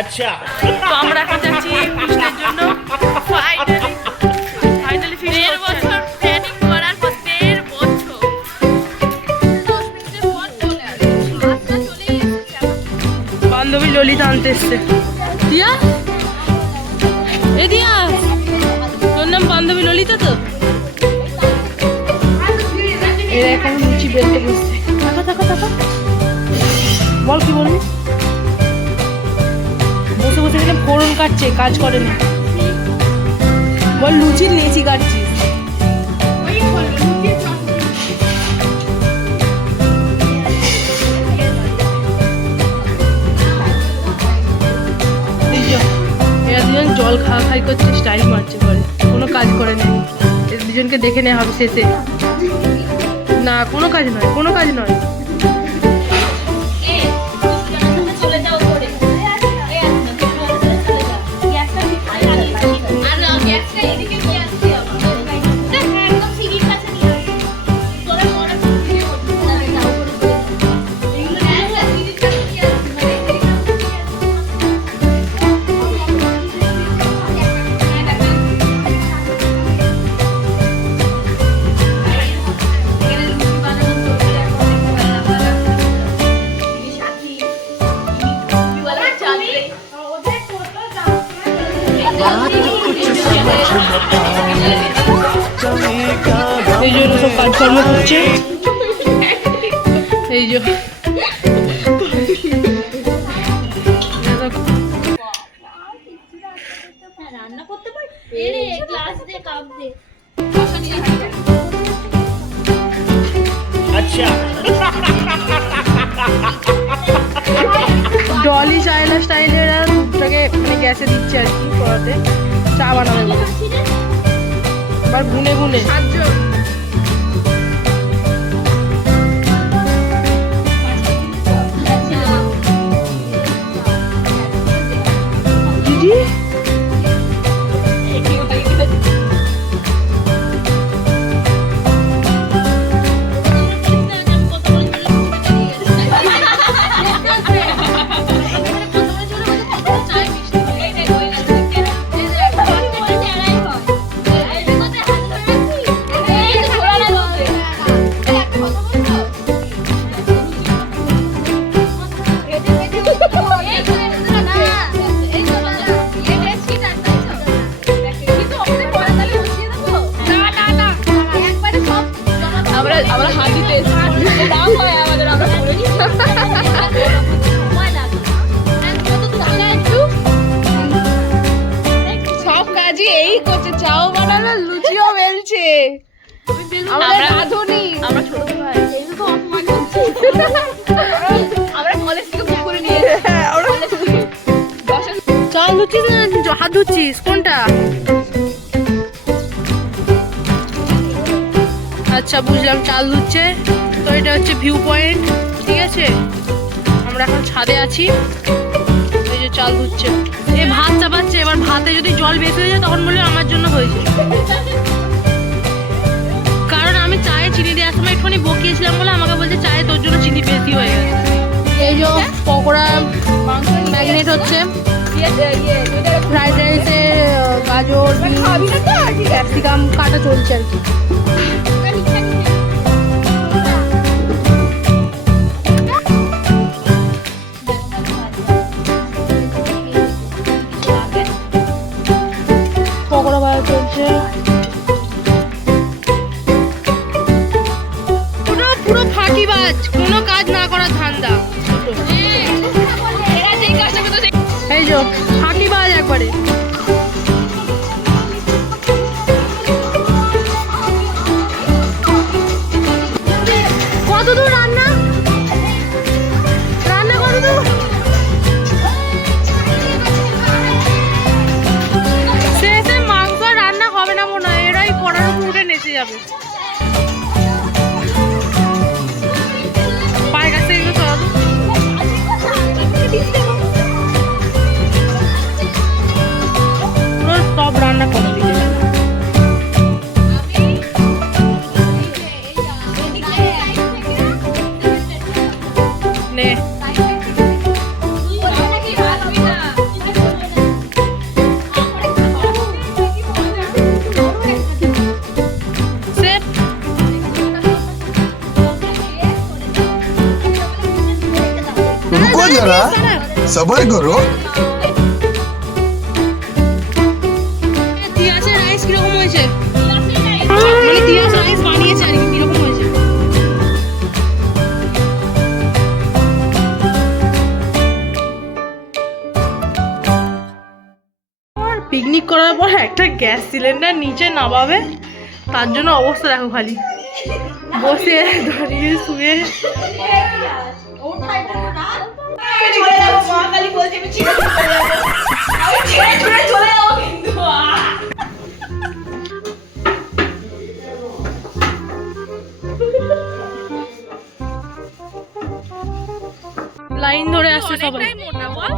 আচ্ছা, তো আমরা এখন যাচ্ছি ফিস্টের জন্য। ফাইনালি ফিস্ট দেড় বছর প্ল্যানিং করার পর 1.5 বছর 10 মিনিটের পর চলে আসছে। আজকে চলেই এসেছে আমার। বান্ধবী ললিতা আনতে এসছে। দিয়া এ দিয়া, তোর নাম বান্ধবী ললিতা তো? এরা এখন লুচি বেলতে বসছে। টাকা টাকা টাকা বল, কি বলবি? বসে বসে এখানে ফোড়ন কাটছে, কাজ করে না। বল লুচির লেচি কাটছিস। এরা দুজন জল খাওয়া খাই করছে, স্টাইল মারছে করে, কোনো কাজ করে না। এদের দুজনকে দেখে নেওয়া হবে শেষে। না, কোনো কাজ নয়, কোনো কাজ নয়। এই জন্য সব কাজকর্ম করছে। এই যে রান্না করতে পারি। গ্লাস দে, কাপ দে। আচ্ছা, ডলি চায়না স্টাইলের দুধটাকে মানে গ্যাসে দিচ্ছে আর কি, করাতে চা বানাবে বলে। আবার গুনে গুনে দিদি আমরা হাত দিতে দাম হয় আমাদের, আমরা করে নিই। সব কাজই এই করছে, চাও বানাবে, লুচিও বেলছে। আমরা রাঁধুনি, আমরা ছোট ভাই। আমরা কলেজ থেকে বুক করে নিয়ে চল লুচিস না, হাত ধুচ্ছিস কোনটা? আচ্ছা বুঝলাম, চাল ধুচ্ছে। তো এটা হচ্ছে ভিউ পয়েন্ট, ঠিক আছে? আমরা এখন ছাদে আছি। এই যে চাল ধুচ্ছে, এ ভাত চাপাচ্ছে। এবার ভাতে যদি জল বেশি হয়ে যায় তখন বলবে আমার জন্য হয়েছে, কারণ আমি চায়ে চিনি দেওয়ার সময় একটুখানি বকিয়েছিলাম বলে আমাকে বলছে চায়ে তোর জন্য চিনি বেশি হয়ে গেছে। এই যে পকোড়া ম্যাগনেট হচ্ছে, ফ্রাইড রাইসে গাজর ক্যাপসিকাম কাটা চলছে আর কি। পকোড়া ভাজা চলছে, পুরো ফাঁকিবাজ, কোনো কাজ না করার ধান্দা। এই যে ফাঁকিবাজ একবারে। सबर करो। তিয়াসের রাইস কিরকম হয়েছে? মানে তিয়াস রাইস বানিয়েছে আর কি, কিরকম হয়েছে? পিকনিক করার পর একটা গ্যাস সিলিন্ডার নিচে নামাবে, তার জন্য অবস্থা দেখো খালি বসে দাঁড়িয়ে শুয়ে। লাইন ধরে আসছে সবাই। অনেকটাই মোটা বল।